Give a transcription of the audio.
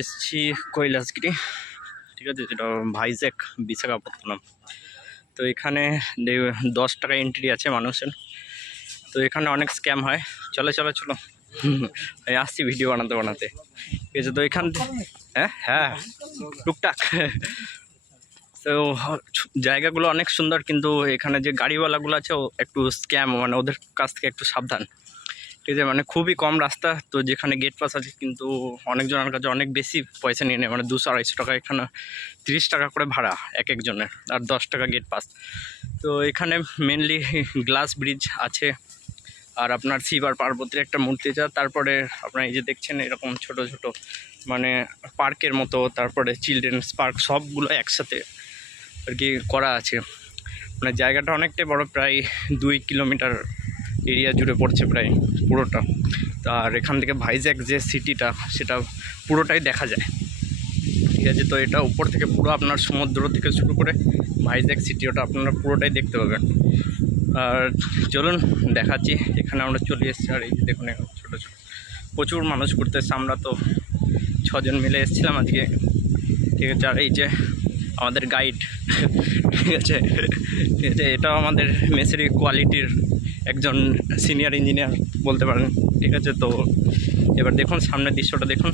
এসছি কৈলাসগিরি, ঠিক আছে, যেটা ভাইজ্যাক বিশাখাপত্তনম। তো এখানে 10 টাকা এন্ট্রি আছে মানুষের। তো এখানে অনেক স্ক্যাম হয়। চলো চলো চলো, আমি আসছি ভিডিও বানাতে বানাতে, ঠিক আছে। তো এখান হ্যাঁ হ্যাঁ টুকটাক। তো জায়গাগুলো অনেক সুন্দর, কিন্তু এখানে যে গাড়িওয়ালাগুলো আছে ও একটু স্ক্যাম, মানে ওদের কাছ থেকে একটু সাবধান, ঠিক আছে। মানে খুবই কম রাস্তা, তো যেখানে গেট পাস আছে কিন্তু অনেকজনের কাছে অনেক বেশি পয়সা নিয়ে নেয়, মানে 200-250 টাকা, এখানে 30 টাকা করে ভাড়া এক একজনের, আর 10 টাকা গেট পাস। তো এখানে মেনলি গ্লাস ব্রিজ আছে, আর আপনার শিব আর পার্বতীর একটা মূর্তি আছে। তারপরে আপনার এই যে দেখছেন এরকম ছোট ছোট মানে পার্কের মতো, তারপরে চিলড্রেন্স পার্ক, সবগুলো একসাথে আর কি করা আছে। মানে জায়গাটা অনেকটাই বড়, প্রায় 2 কিলোমিটার এরিয়া জুড়ে পড়ছে প্রায় পুরোটা। আর এখান থেকে ভাইজ্যাক যে সিটিটা সেটা পুরোটাই দেখা যায়, ঠিক আছে। তো এটা উপর থেকে পুরো আপনার সমুদ্র থেকে শুরু করে ভাইজ্যাক সিটি, ওটা আপনারা পুরোটাই দেখতে পাবেন। আর চলুন দেখাচ্ছি, এখানে আমরা চলে এসেছি। আর এই যে দেখুন এখন ছোটো ছোটো প্রচুর মানুষ ঘুরতে এসছে। আমরা তো 6 জন মিলে এসেছিলাম আজকে, ঠিক আছে। আর এই যে আমাদের গাইড, ঠিক আছে, ঠিক আছে, এটাও আমাদের মেসেরই কোয়ালিটির একজন সিনিয়র ইঞ্জিনিয়ার বলতে পারেন, ঠিক আছে। তো এবার দেখুন সামনের দৃশ্যটা দেখুন।